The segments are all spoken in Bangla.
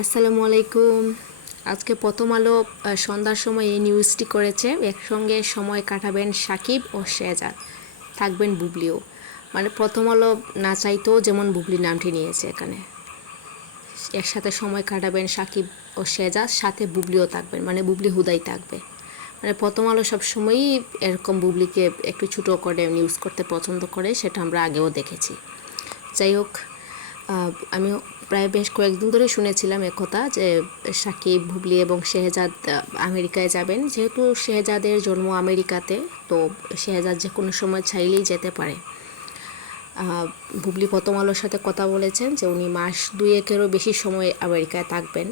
আসসালামু আলাইকুম। আজকে প্রথম আলো সন্ধ্যার সময় এই নিউজটি করেছে। একসঙ্গে সময় কাটাবেন সাকিব ও শেহজাদ। থাকবেন বুবলিও। মানে প্রথম আলো না চাইতেও যেমন বুবলি নামটি নিয়েছে এখানে। একসাথে সময় কাটাবেন সাকিব ও শেহজাদ, সাথে বুবলিও থাকবেন। মানে বুবলি হুদাই থাকবে। মানে প্রথম আলো সবসময়ই এরকম বুবলিকে একটু ছোটো করে নিউজ করতে পছন্দ করে, সেটা আমরা আগেও দেখেছি। যাই হোক আমি প্রায় বেশ কয়েকদিন ধরে শুনেছিলাম একথা যে সাকিব, বুবলি এবং শেহজাদ আমেরিকায় যাবেন। যেহেতু শেহজাদের জন্ম আমেরিকাতে, তো শেহজাদ যে কোনো সময় চাইলেই যেতে পারে। বুবলি প্রথম আলোর সাথে কথা বলেছেন যে উনি মাস দুয়েকেরও বেশি সময় আমেরিকায় থাকবেন।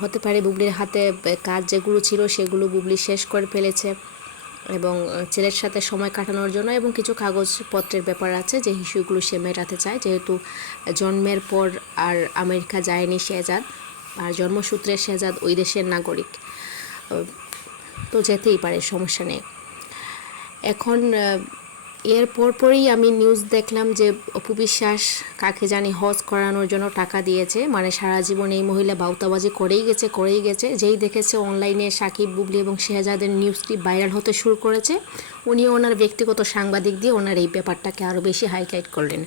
হতে পারে বুবলির হাতে কাজ যেগুলো ছিল সেগুলো বুবলি শেষ করে ফেলেছে। এবং ছেলের সাথে সময় কাটানোর জন্য এবং কিছু কাগজপত্রের ব্যাপার আছে যে ইস্যুগুলো সে মেটাতে চায়। যেহেতু জন্মের পর আর আমেরিকা যায়নি শেহজাদ, আর জন্মসূত্রে শেহজাদ ওই দেশের নাগরিক তো যেতেই পারে, সমস্যা নেই। এখন এর পরপরই আমি নিউজ দেখলাম যে অপু বিশ্বাস কাকে জানি হজ করানোর জন্য টাকা দিয়েছে। মানে সারা জীবন এই মহিলা বাউতাবাজি করেই গেছে করেই গেছে। যেই দেখেছে অনলাইনে সাকিব, বুবলি এবং শেহজাদের নিউজটি ভাইরাল হতে শুরু করেছে উনি ওনার ব্যক্তিগত সাংবাদিক দিয়ে ওনার এই ব্যাপারটাকে আরও বেশি হাইলাইট করলেন,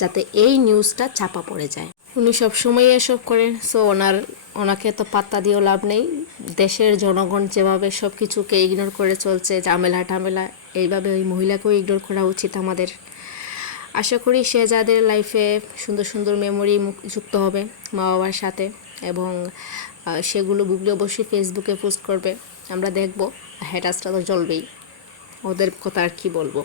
যাতে এই নিউজটা চাপা পড়ে যায়। উনি সবসময় এসব করেন সো ওনার, ওনাকে তো পাত্তা দিয়েও লাভ নেই। দেশের জনগণ যেভাবে সব কিছুকে ইগনোর করে চলছে ঝামেলা টামেলা এইভাবে ওই মহিলাকেও ইগনোর করা উচিত আমাদের। আশা করি সে যাদের লাইফে সুন্দর সুন্দর মেমোরি যুক্ত হবে মা বাবার সাথে এবং সেগুলো বুকলে অবশ্যই ফেসবুকে পোস্ট করবে। আমরা দেখব হ্যাটাসটা তো জ্বলবেই। ওদের কথা আর কি বলব?